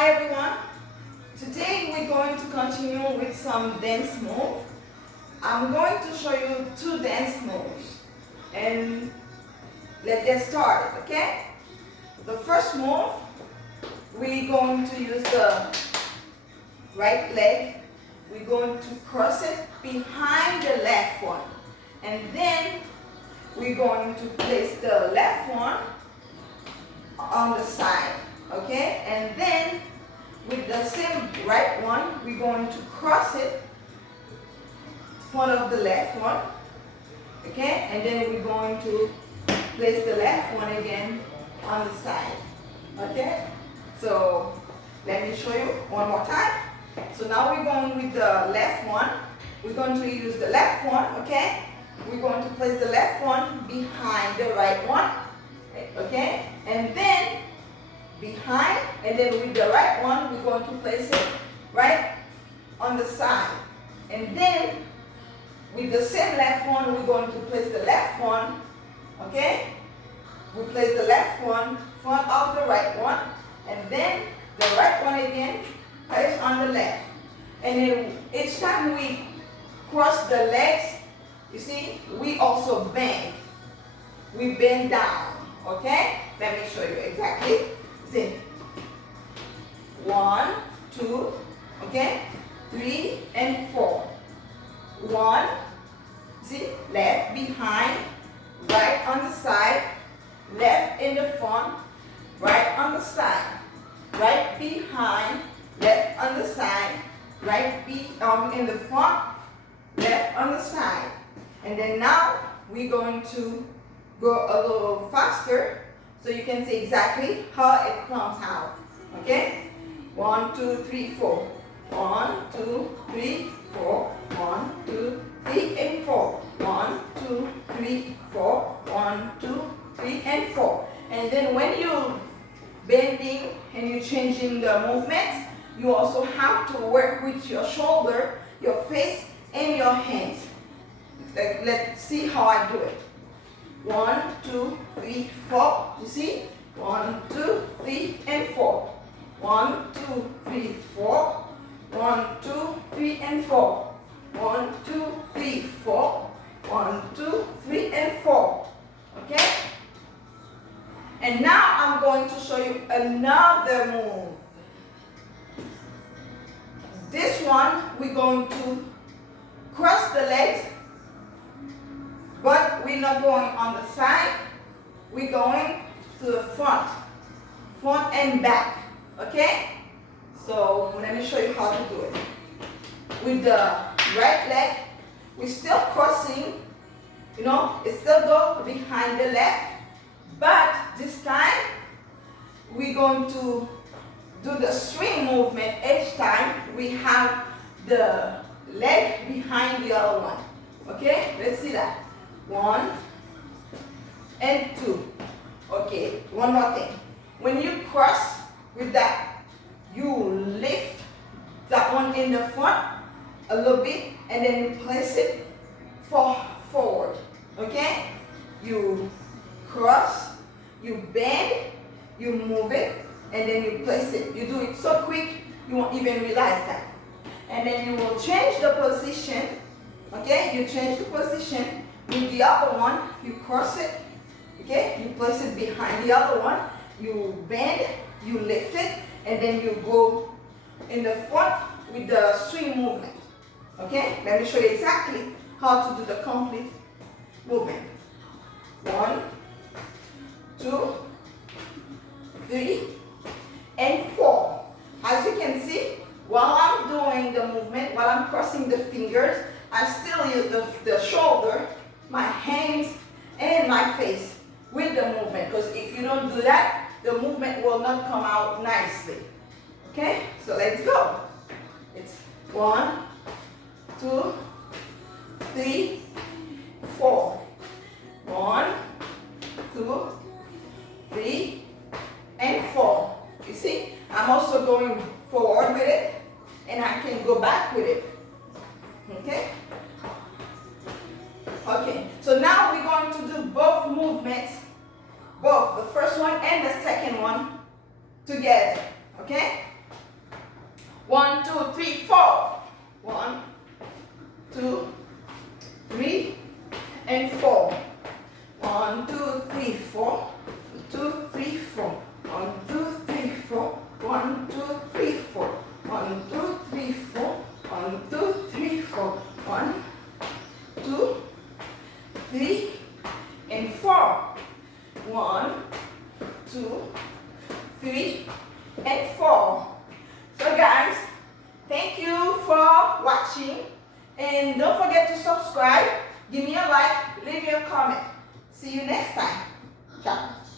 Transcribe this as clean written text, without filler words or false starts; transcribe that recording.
Hi everyone. Today we're going to continue with some dance moves. I'm going to show you two dance moves and let's get started, okay? The first move, we're going to use the right leg. We're going to cross it behind the left one. And then we're going to place the left one on the side, okay? And then with the same right one, we're going to cross it in front of the left one, okay? And then we're going to place the left one again on the side, okay? So let me show you one more time. So now we're going with the left one. We're going to use the left one, okay? We're going to place the left one behind the right one, okay? And then behind, and then with the right one, we're going to place it right on the side. And then with the same left one, we're going to place the left one, okay? We place the left one in front of the right one, and then the right one again place on the left. And then each time we cross the legs, you see, we also bend. We bend down, okay? Let me show you exactly. See, 1, 2, okay, 3 and 4. 1, see, left behind, right on the side, left in the front, right on the side, right behind, left on the side, right in the front, left on the side. And then now we're going to go a little faster so you can see exactly how it comes out. Okay? 1, 2, 3, 4. 1, 2, 3, 4. 1, 2, 3, and 4. 1, 2, 3, 4. 1, 2, 3, and 4. And then when you're bending and you're changing the movements, you also have to work with your shoulder, your face, and your hands. Let's see how I do it. 1, 2, 3, 4. You see? 1, 2, 3, and 4. 1, 2, 3, 4. 1, 2, 3, and 4. 1, 2, 3, 4. 1, 2, 3, and 4. Okay? And now I'm going to show you another move. This one, we're going to cross the legs, but we're not going on the side. We're going to the front and back, okay? So let me show you how to do it. With the right leg, we're still crossing, you know, it still goes behind the left, but this time we're going to do the swing movement. Each time we have the leg behind the other one. Okay, let's see that. 1 and 2. Okay, one more thing. When you cross with that, you lift that one in the front a little bit and then you place it forward. Okay? You cross, you bend, you move it, and then you place it. You do it so quick, you won't even realize that. And then you will change the position. Okay? You change the position. With the other one, you cross it. Okay? You place it behind the other one. You bend, you lift it, and then you go in the front with the swing movement. Okay? Let me show you exactly how to do the complete movement. 1, 2, 3, and 4. As you can see, while I'm doing the movement, while I'm crossing the fingers, I still use the shoulder, my hands, and my face with the movement. Because if you don't do that, the movement will not come out nicely. Okay? So let's go. It's 1, 2, 3, 4. 1, 2, 3, and 4. You see? I'm also going forward with it, and I can go back with it. Okay? Okay, so now we're going to do both movements, both the first one and the second one together. Okay? 1, 2, 3, 4. 1, 2, 3, and 4. 1, 2, 3, 4. 2, 3, 4. 1, 2, 3, 4. 1, 2, 3, 4. 1, 2, 3, 4. 1, 2, 3, 4. 1, 2, 3, and 4. 1, 2, 3, and 4. So guys, thank you for watching, and don't forget to subscribe, give me a like, leave me a comment. See you next time. Ciao.